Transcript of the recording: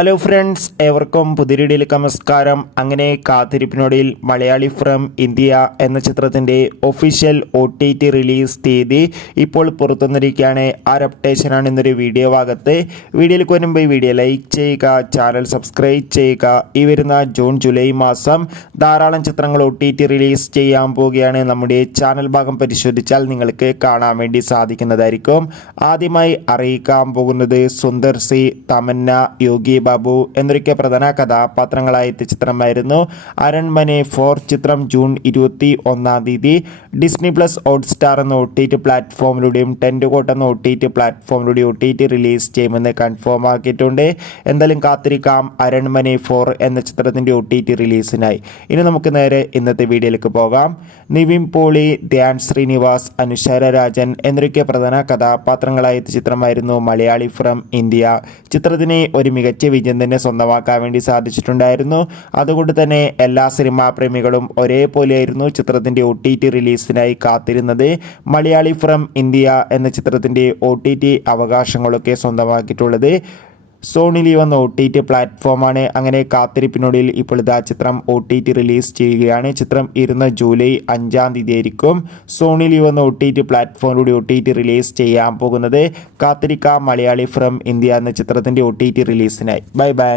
Hello friends, ഏവർക്കും പുതിയൊരു നമസ്കാരം. അങ്ങനെ കാത്തിരിപ്പിനൊടുവിൽ മലയാളി ഫ്രം ഇന്ത്യ എന്ന ചിത്രത്തിൻ്റെ ഒഫീഷ്യൽ OTT റിലീസ് തീയതി ഇപ്പോൾ പുറത്തുവന്നിരിക്കുകയാണ്. ആ ഒരു അപ്ഡേഷനാണ് ഇന്നൊരു വീഡിയോ ഭാഗത്ത്. വീഡിയോയിലേക്ക് വരുമ്പോൾ ഈ വീഡിയോ ലൈക്ക് ചെയ്യുക, ചാനൽ സബ്സ്ക്രൈബ് ചെയ്യുക. ഈ വരുന്ന ജൂൺ ജൂലൈ മാസം ധാരാളം ചിത്രങ്ങൾ OTT റിലീസ് ചെയ്യാൻ പോവുകയാണ്. നമ്മുടെ ചാനൽ ഭാഗം പരിശോധിച്ചാൽ നിങ്ങൾക്ക് കാണാൻ വേണ്ടി സാധിക്കുന്നതായിരിക്കും. ആദ്യമായി അറിയിക്കാൻ പോകുന്നത് സുന്ദർ സി, തമന്ന, യോഗി ബാബു എന്നൊക്കെ പ്രധാന കഥാപാത്രങ്ങളായ ചിത്രമായിരുന്നു അരൺമനെ 4 ചിത്രം ജൂൺ 21 തീയതി ഡിസ്നി പ്ലസ് ഹോട്ട്സ്റ്റാർ എന്ന OTT പ്ലാറ്റ്ഫോമിലൂടെയും ടെൻറ്റ് എന്ന OTT പ്ലാറ്റ്ഫോമിലൂടെ OTT റിലീസ് ചെയ്യുമെന്ന് കൺഫേം ആക്കിയിട്ടുണ്ട്. എന്തായാലും കാത്തിരിക്കാം അരൺമനെ 4 എന്ന ചിത്രത്തിൻ്റെ OTT റിലീസിനായി. ഇനി നമുക്ക് നേരെ ഇന്നത്തെ വീഡിയോയിലേക്ക് പോകാം. നിവിൻ പോളി, ധ്യാൻ ശ്രീനിവാസ്, അനുഷര രാജൻ എന്നൊക്കെ പ്രധാന കഥാപാത്രങ്ങളായ ചിത്രമായിരുന്നു മലയാളി ഫ്രം ഇന്ത്യ. ചിത്രത്തിന് ഒരു മികച്ച വിജയം തന്നെ സ്വന്തമാക്കാൻ വേണ്ടി സാധിച്ചിട്ടുണ്ടായിരുന്നു. അതുകൊണ്ട് തന്നെ എല്ലാ സിനിമാ പ്രേമികളും ഒരേപോലെയായിരുന്നു ചിത്രത്തിൻ്റെ OTT റിലീസിനായി കാത്തിരുന്നത്. മലയാളി ഫ്രം ഇന്ത്യ എന്ന ചിത്രത്തിൻ്റെ OTT അവകാശങ്ങളൊക്കെ സ്വന്തമാക്കിയിട്ടുള്ളത് സോണി ലീവ് എന്ന OTT പ്ലാറ്റ്ഫോമാണ്. അങ്ങനെ കാത്തിരിപ്പിനൊടുവിൽ ഇപ്പോൾ ഇതാ ചിത്രം OTT റിലീസ് ചെയ്യുകയാണ്. ചിത്രം ഇരുന്ന ജൂലൈ 5 തീയതി ആയിരിക്കും സോണി ലീവ് എന്ന OTT പ്ലാറ്റ്ഫോമിലൂടെ OTT റിലീസ് ചെയ്യാൻ പോകുന്നത്. കാത്തിരിക്കാം മലയാളി ഫ്രം ഇന്ത്യ എന്ന ചിത്രത്തിൻ്റെ OTT റിലീസിനായി. Bye bye.